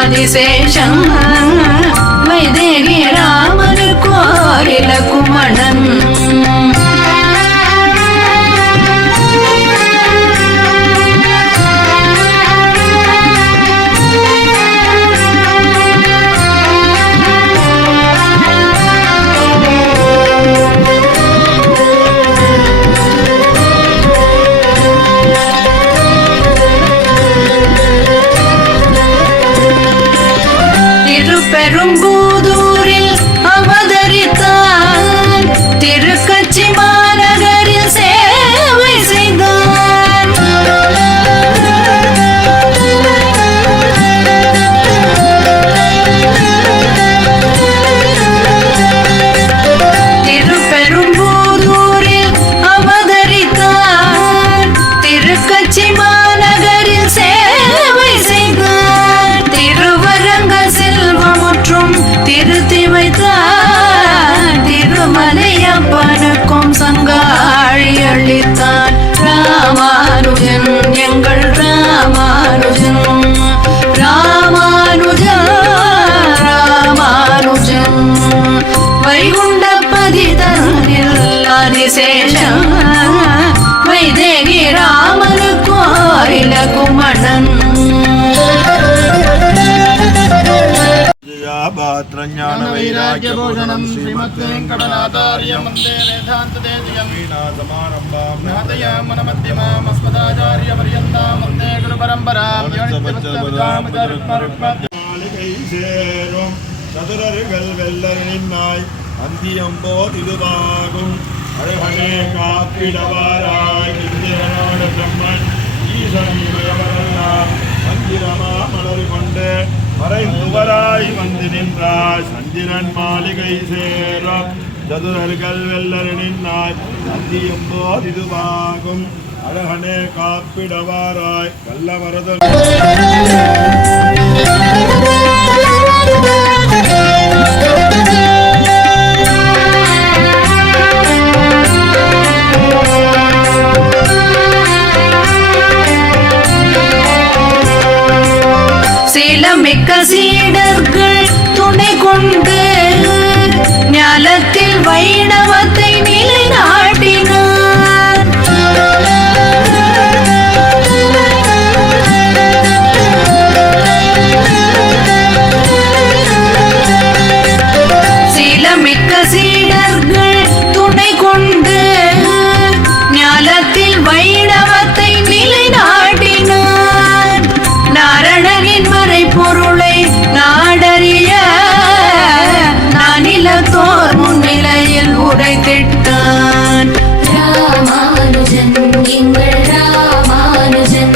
ஆதிசேஷம் श्रीराज्यभूषणम् श्रीमद्वेङ्कटनाथार्यं वन्दे वेदान्तदेजयम् वीणासमारम्भां ज्ञातयामनमध्यमामस्मदाचार्यपर्यन्तां वन्दे गुरुपरम्पराम् சதுரர்கள் வெள்ளரினாய் அந்தியம்போ இதுவாகும் அழகனே காத்திடவாராய் இந்திரனோட பிரம்மன் ஈசன் மலர் கொண்டு மறைந்துவராய் வந்து நின்றாய் சந்திரன் மாளிகை சேரும். சதுரர்கள் வெள்ளர் நின்றாய் சந்தியும் போர் இதுவாகும். அழகனே காப்பிடவாராய். கல்ல விட்டான் ராமானுஜன் எங்கள் ராமானுஜன்.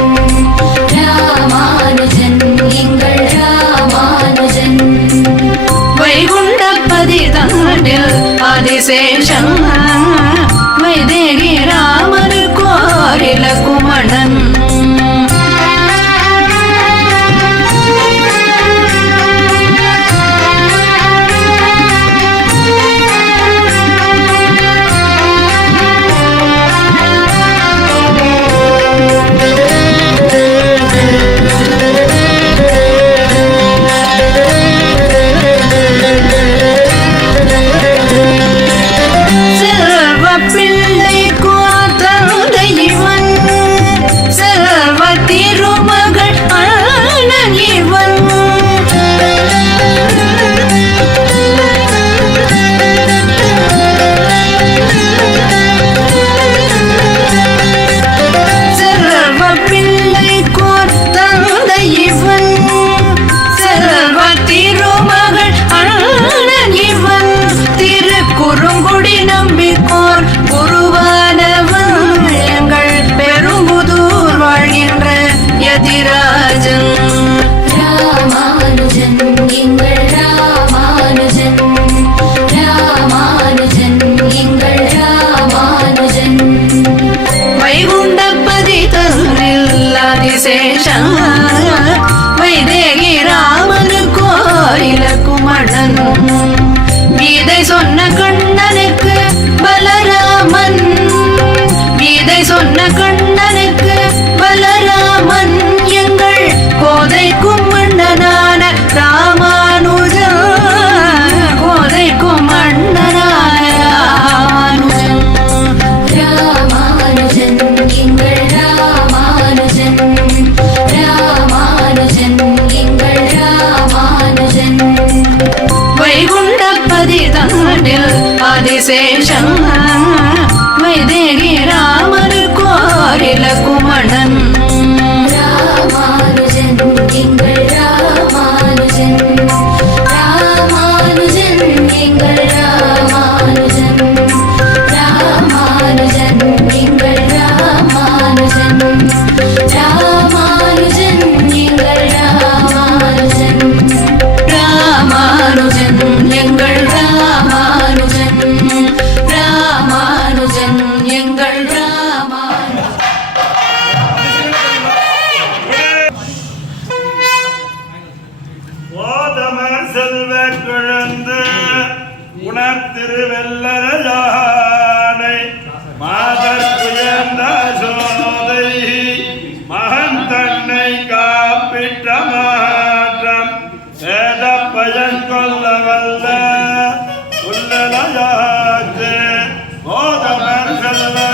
ராமானுஜன் எங்கள் ராமானுஜன். வைகுண்டப்பதிதானில் அதிசேஷம் con 안녕 하.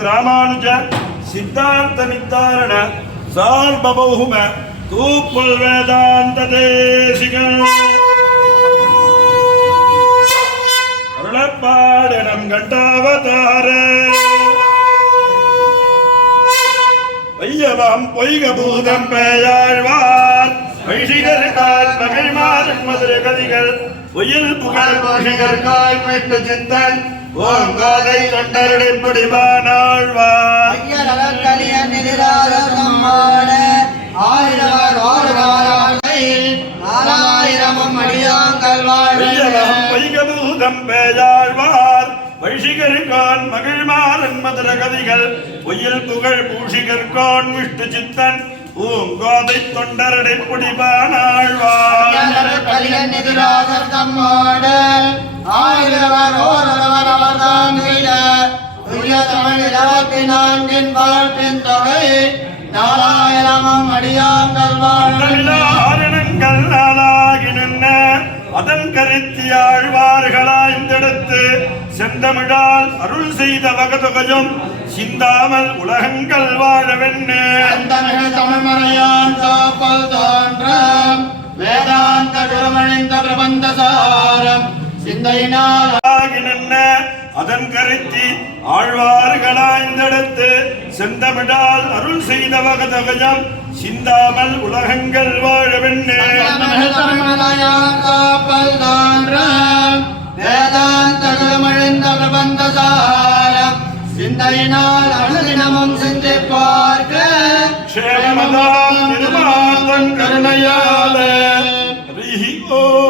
ஸ்ரீமத் ராமானுஜ சித்தாந்த நித்தாரண சார்பபௌம தூப்புல் வேதாந்த தேசிக. அருளப்பாடனம் கண்டாவதார. வையவம் பொய்க பூதம் பெயாழ்வார். வைஷிகர்கள் தமிழ் மாதன் மதுரை கதிகள் பொயில் புகழ் பாஷிகர் கால் விட்டு சித்தன். ஓங்காதை எதிராக நம்மாட ஆயிரவர் வாழ்வாராய் நாலாயிரமும் அடியாங்கள் வையவாம் வாழ்வே பொய்க பூதம் பேயாழ்வார் வைஷிகர்கான் மகிழ்மாறன் மதுர கதிகள் பொய்யில் புகழ் பூஷிகர்கான் விஷ்ணு சித்தன். பூங்கோதை தொண்டரடை நம்மாட ஆயிரவர் ஓரவர் துரிய தமிழ் இருபத்தி நான்கின் வாழ்ப்பின் தொகை நாலாயிரமும் அடியாங்கள் ஆரணங்கள் நாளாகி நின்ன அதன் கருத்தியாழ்வார்களாய்ந்தெடுத்து செந்தமிழால் அருள் செய்த வகதொகையும் சிந்தாமல் உலகங்கள் வாழவென்னே தமிழ் தமிழ்மறையான் காப்பல் தோன்றம். வேதாந்த குருமணிந்த பிரபந்த சாரம் சிந்தையினால் ஆகி நின்ன அதன் கருத்தி ஆழ்வார்களாய்ந்தெடுத்து செந்தமிழால் அருள் செய்த வகதொகையும் சிந்தாமல் உலகங்கள் வாழவென்னே. தமிழ் தமிழ்மறையான் காப்பல் தோன்றம் வேதாந்த குருமணிந்த பிரபந்த சாரம் சிந்தையினால் அனுதினமும் சிந்திப்பார்க்க க்ஷேமதாம் நிர்மாதம் கருணையால. ஹரி ஓம்.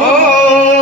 Oh.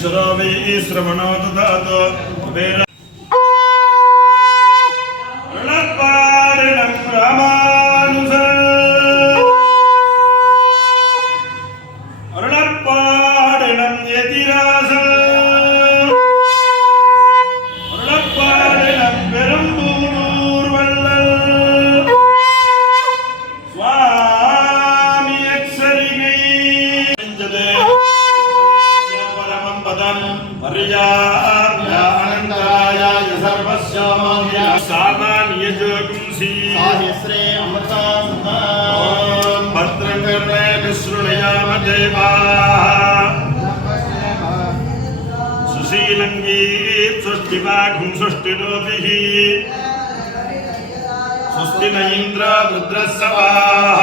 श्रवि श्रवणो ददातु सुष्टिनोभिः सुष्टिन इन्द्र रुद्रस्सवाः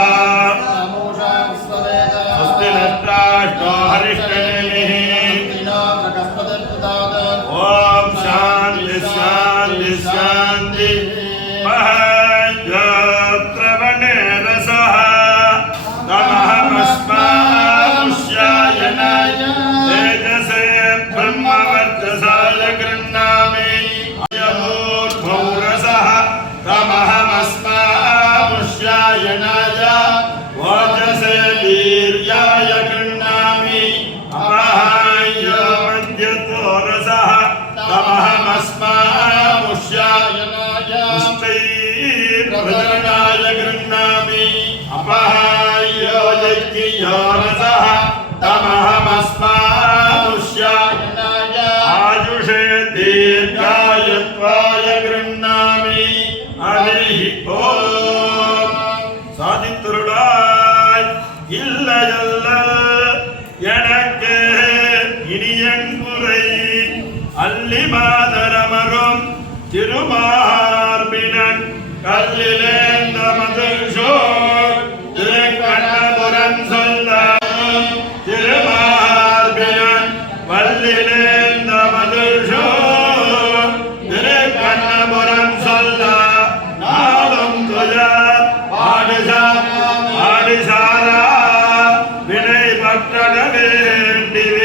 सुष्टिनत्राष्टो हरिष्ट யார పట్టణమేంటివి?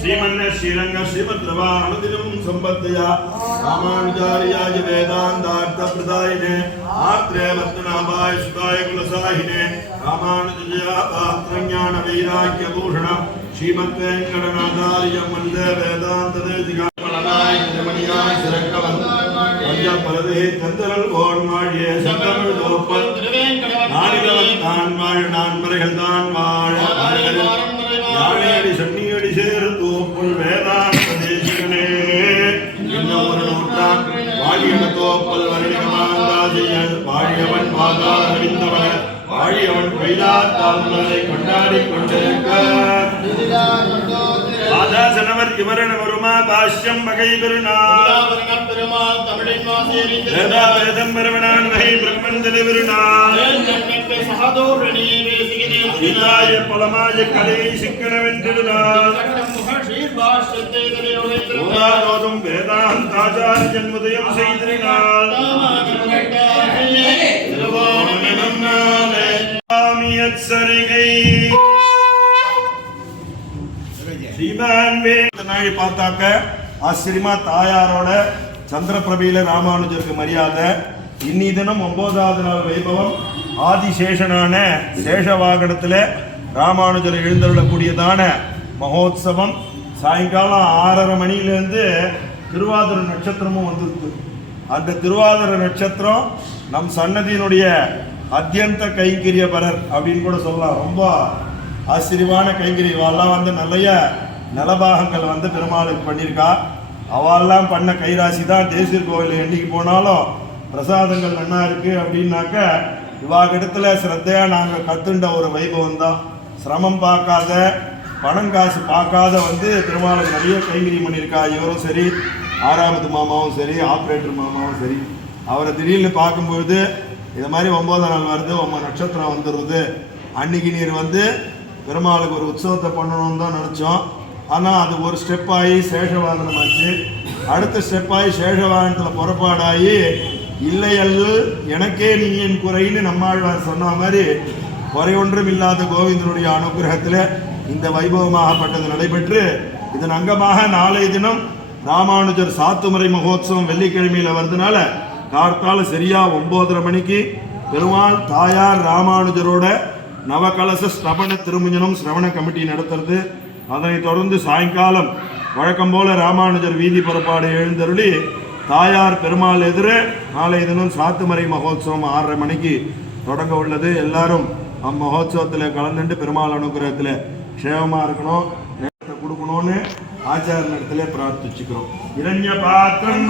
श्रीमन्य श्रीरंग श्रीभद्रवा अनुदिनं सम्पत्तया रामानुचार्याय वेदान्तार्थप्रदायिने आत्रे वत्तनाभाय सुखाय कुलसाहिने रामानुजया पात्रज्ञानवैराग्यभूषणं श्रीमद्वेङ्कटनाथार्यं वन्दे वेदान्तदेशिकाय रमणीयाय शिरङ्गवन् பலதே தந்தரல் ஓர்மாழிய சந்தமிழ் தோப்பல் நாடிதவன் தான் வாழ் நான் முறைகள் தான் வாழ கை பெருநாள் பெருமாள் தமிழின் மாசேரிதம் பெருமனான் வகை பிரம்மன் திருவிருநாள் இதாய பலமாய கலையை சிக்கனவென்றிருந்தால் வேதாந்தாச்சாரியன் உதயம் செய்திருந்தால் சரிகை ஸ்ரீமான் வேதனாய் பார்த்தாக்க ஆசிரியமா தாயாரோட சந்திரபிரபையில் ராமானுஜருக்கு மரியாதை. இன்னி தினம் ஒன்பதாவது நாள் வைபவம். ஆதிசேஷனான சேஷவாகனத்தில் ராமானுஜர் எழுந்தருளக்கூடியதான மகோத்சவம். சாயங்காலம் ஆறரை மணியிலேருந்து திருவாதிரை நட்சத்திரமும் வந்துருக்கு. அந்த திருவாதிரை நட்சத்திரம் நம் சன்னதியினுடைய அத்தியந்த கைங்கரிய பரர் அப்படின்னு கூட சொல்லலாம். ரொம்ப ஆச்சரியமான கைங்கரிய. இதெல்லாம் வந்து நிறைய நலபாகங்கள் வந்து பெருமாளுக்கு பண்ணியிருக்கா. அவெல்லாம் பண்ண கைராசி தான் தேசிய கோவில் என்னைக்கு போனாலும் பிரசாதங்கள் நல்லா இருக்குது அப்படின்னாக்க இவாக இடத்துல சிரத்தையா நாங்கள் கத்துண்ட ஒரு வைபவம் தான். சிரமம் பார்க்காத பணம் காசு பார்க்காத வந்து பெருமாளுக்கு நிறைய கைங்கரியம் பண்ணியிருக்கா. இவரும் சரி ஆறாவது மாமாவும் சரி ஆப்ரேட்டர் மாமாவும் சரி. அவரை திடீர்னு பார்க்கும்பொழுது இது மாதிரி ஒம்பதாம் நாள் வருது ஒம்பது நட்சத்திரம் வந்துடுது அன்னைக்கு நீர் வந்து பெருமாளுக்கு ஒரு உற்சவத்தை பண்ணணும்னு தான் நினச்சோம். ஆனால் அது ஒரு ஸ்டெப்பாகி ஆகி சேஷவாகனம் ஆச்சு அடுத்த ஸ்டெப்பாகி சேஷவாகனத்தில் புறப்பாடாகி இல்லையல்ல எனக்கே நீ என் குறைன்னு நம்மாழ்வார் சொன்ன மாதிரி குறையொன்றும் இல்லாத கோவிந்தனுடைய அனுகிரகத்தில் இந்த வைபவமாகப்பட்டது நடைபெற்று இதன் அங்கமாக நாளைய தினம் ராமானுஜர் சாத்துமறை மகோத்சவம் வெள்ளிக்கிழமையில் வருதுனால கார்த்தால சரியா ஒன்பதரை மணிக்கு பெருமாள் தாயார் ராமானுஜரோட நவகலச ஸ்ரவண திருமஞ்சனம் சிரவண கமிட்டி நடத்துறது. அதனைத் தொடர்ந்து சாயங்காலம் வழக்கம் போல ராமானுஜர் வீதி புறப்பாடு எழுந்தருளி தாயார் பெருமாள் எதிர நாளைய தினம் சாத்துமறை மகோத்சவம் ஆறரை மணிக்கு தொடங்க உள்ளது. எல்லாரும் அம்மகோத்சவத்தில் கலந்துட்டு பெருமாள் அனுகிரகத்தில் க்ஷேமமாக இருக்கணும் நேரத்தை கொடுக்கணும்னு ஆச்சார இடத்துல பிரார்த்திச்சுக்கிறோம். இளைஞ பாத்திரம்